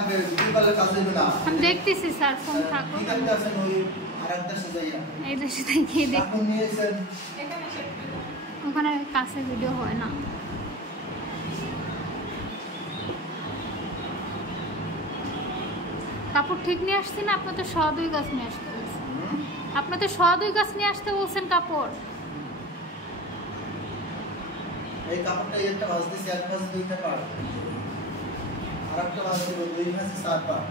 हम দেখতেছি sir phone থাকো এই দেশে থেকে দেখো ওখানে কাছে ভিডিও হয় না কাপড় ঠিক নিয়ে আসছি না আপনি তো 102 গাছ নিয়ে আসতে বলছেন আপনি তো 102 গাছ নিয়ে আসতে বলছেন কাপড় এই কাপড়টা একটা ভাঁজ দিছি এক ভাঁজ দুইটা পার আরেকটা ভাঁজ দিব দুই ভাঁজে 7 পার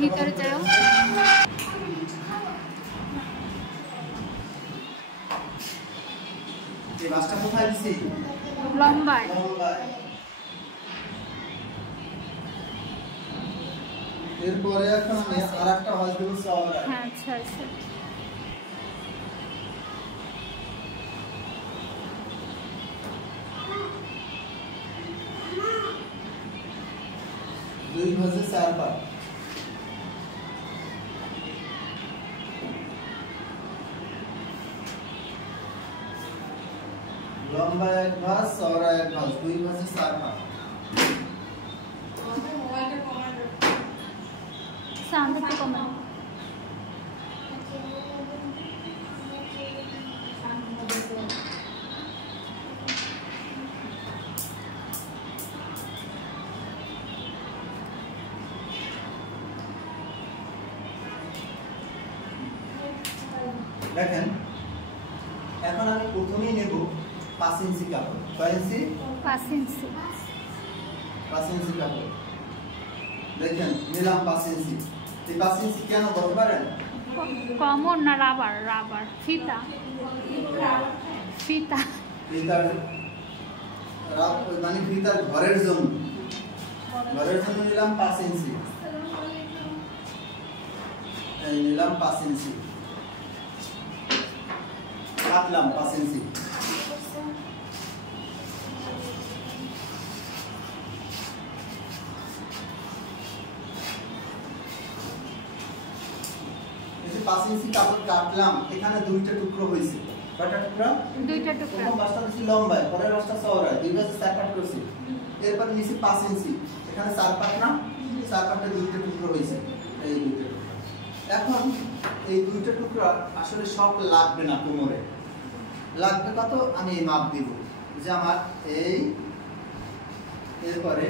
ভিতরে যাও এই ভাঁজটা কোথায় দিছি লম্বায় এরপরে এখন আমি আরেকটা ভাঁজ দেব চওড়া হ্যাঁ আচ্ছা আচ্ছা দুই ভাঁজে 4 পার লম্বা এক ভাঁজ চওড়া এক ভাঁজ দুই ভাঁজে 4 পার সাউন্ড একটু কমাও দেখেন এখন আমি প্রথমেই নেব 5 ইঞ্চি কাপড় কয় ইঞ্চি 5 ইঞ্চি 5 ইঞ্চি কাপড় দেখেন নিলাম 5 ইঞ্চি এই 5 ইঞ্চি কেন বলতে পারেন কমন না রাবার রাবার ফিতা ফিতা ফিতার মানে ফিতার ঘরের জন্য নিলাম 5 ইঞ্চি এই নিলাম 5 ইঞ্চি কাটলাম 5 ইঞ্চি এই 5 ইঞ্চি কাপড় কাটলাম এখানে দুইটা টুকরো হইছে কয়টা টুকরা দুইটা টুকরা প্রথম পাঁচটা দিছি লম্বা পরের পাঁচটা চওড়া দুই ভাঁজে 4 পাট করছি এরপর নিচে 5 ইঞ্চি এখানে 4 পাট না 4 পাটে দুইটা টুকরো হইছে এই দুইটা টুকরা এখন এই দুইটা টুকরা আসলে সব লাগবে না কোমরে লাগবে কত আমি এই মাপ দিব যে আমার এই এরপরে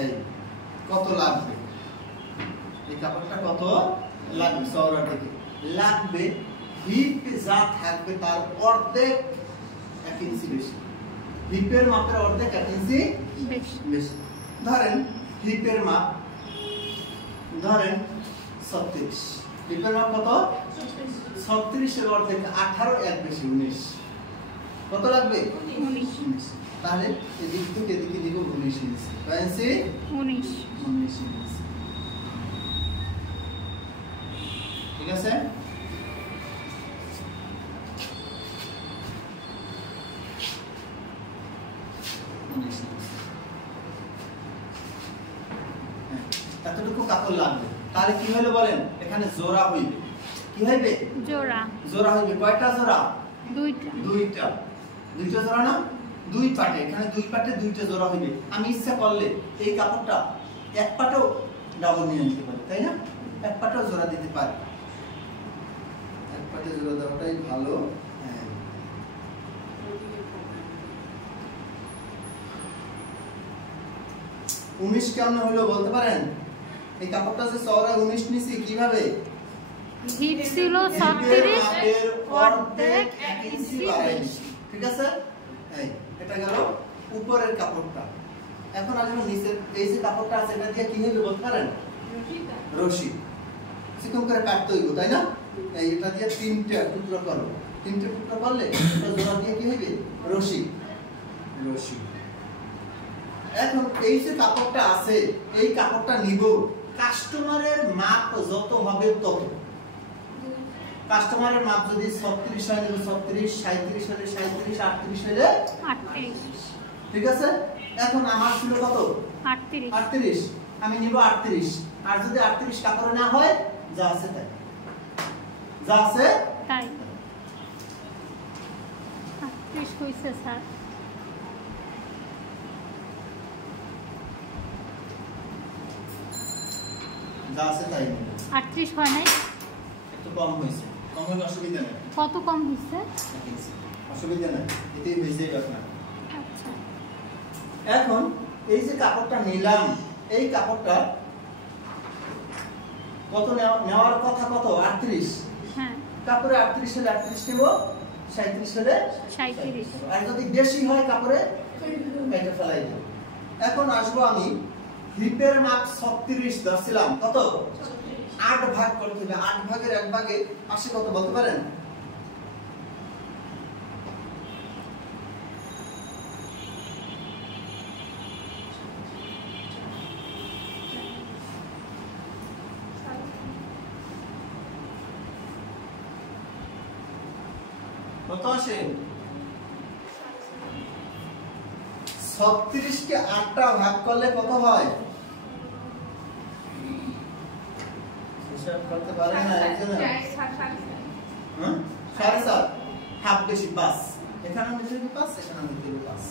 এই কত লাগবে এই কাপড়টা কত লাগবে চওড়া থেকে লাগবে হিপ যা থাকবে তার অর্ধেক 1 ইঞ্চি বেশি হিপের মাপের অর্ধেক 1 ইঞ্চি বেশি ধরেন হিপের মাপ ধরেন 36 হিপের মাপ কত 36 এর অর্ধেক 18 এক বেশি 19 কত লাগবে 19 তাহলে এদিক থেকে এদিকে নিব 19 ইঞ্চি কয় ইঞ্চি 19 ইঞ্চি ঠিক আছে এতটুকু কাপড় লাগবে তাহলে কি হলো বলেন এখানে জোড়া হইবে কি হইবে জোড়া হইবে কয়টা জোড়া দুইটা জোড়া না দুই পাটে এখানে দুই পাটে দুইটা জোড়া হইবে আমি ইচ্ছা করলে এই কাপড়টা এক পাটেও ডাবল নিয়ে নিতে পারি তাই না এক পাটেও জোড়া দিতে পারি এক পাটে জোড়া দেওয়াটাই ভালো হ্যাঁ 19 কেমন হলো বলতে পারেন এই কাপড়টা যে চওড়া 19 নিছি কিভাবে হিপ ছিল 36 এর অর্ধেক 1 ইঞ্চি বাড়াইছি ঠিক আছে এই এটা গেল উপরের কাপড়টা এখন আসলে নিচের এই যে কাপড়টা আছে এটা দিয়ে কি হবে বলতে পারেন রশি চিকন করে কাটতে হইব তাই না এই এটা দিয়ে তিনটা টুকরো করব তিনটা টুকরো করলে এটা জোড়া দিয়ে কি হবে রশি এখন এই যে কাপড়টা আছে এই কাপড়টা নিব কাস্টমারের মাপ যত হবে তত কাস্টমারের মাপ যদি 36 হয় নিব 36 37 হলে 37 38 হলে 38 ঠিক আছে এখন আমার ছিল কত 38 আমি নিব 38 আর যদি 38 কাপড়ে না হয় যা আছে তাই, যা আছে তাই 38 হইছে স্যার। যা আছে তাই 38 হয় নাই, একটু কম হয়েছে, কম হলে অসুবিধা নেই, কত কম হইছে? অসুবিধা নেই, এটাই হয়েছে আপনার। আচ্ছা এখন এই যে কাপড়টা নিলাম, এই কাপড়টা কত নেওয়ার কথা, কত 38, হ্যাঁ কাপড়ে 38 হলে 38 নেব, 37 হলে 37। আর যদি বেশি হয় কাপড়ে এটা ফেলাই দেব। এখন আসবো আমি হিপের মাপ 36 ধরছিলাম, কত 8 ভাগ করতে হবে, 8 ভাগের 1 ভাগে আসে কত বলতে পারেন? কত আসে? 36 কে 8টা ভাগ করলে কত হয়? হিসাব করতে পারে না একজন? হ্যাঁ 7.5, হাফ বেশি 5, এখানে নিতে হবে 5, এখানে নিতে হবে 5।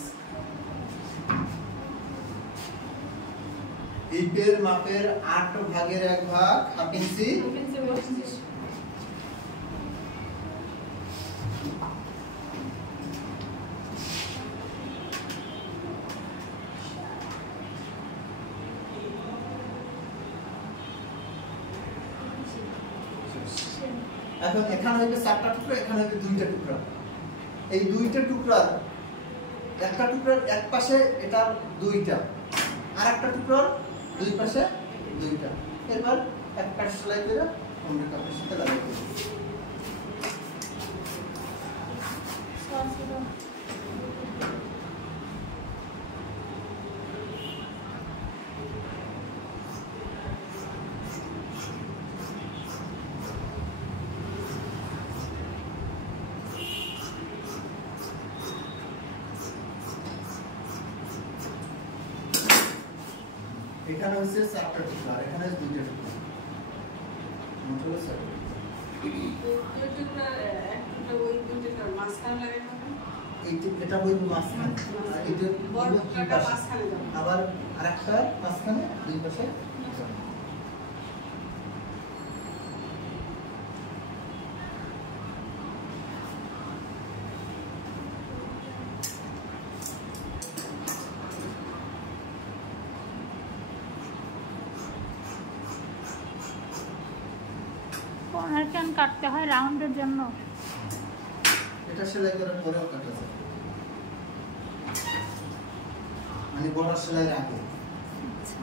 হিপের মাপের 8 ভাগের 1 ভাগ হাফ ইঞ্চি, এখন এখানে হইবে 4টা টুকরা, এখানে হইবে 2টা টুকরা। এই 2টা টুকরার একটা টুকরার এক পাশে এটা 2টা, আর একটা টুকরার দুই পাশে 2টা। এবার এক পাশে সেলাই করে অন্য কাপড়ের সাথে লাগিয়ে দেব। এখানে হচ্ছে 4টা টুকরা, আর এখানে 2টা টুকরা, মোট হলো 4টা। এটা বইব মাঝখানে, আর এটা দুই পাশে, আবার আরেকটা মাঝখানে, দুই পাশে। কর্নার ক্যান কাটতে হয় রাউন্ডের জন্য। এটা সেলাই করার পরেও কাটা যায়, মানে বড় সেলাইয়ের আগে। আচ্ছা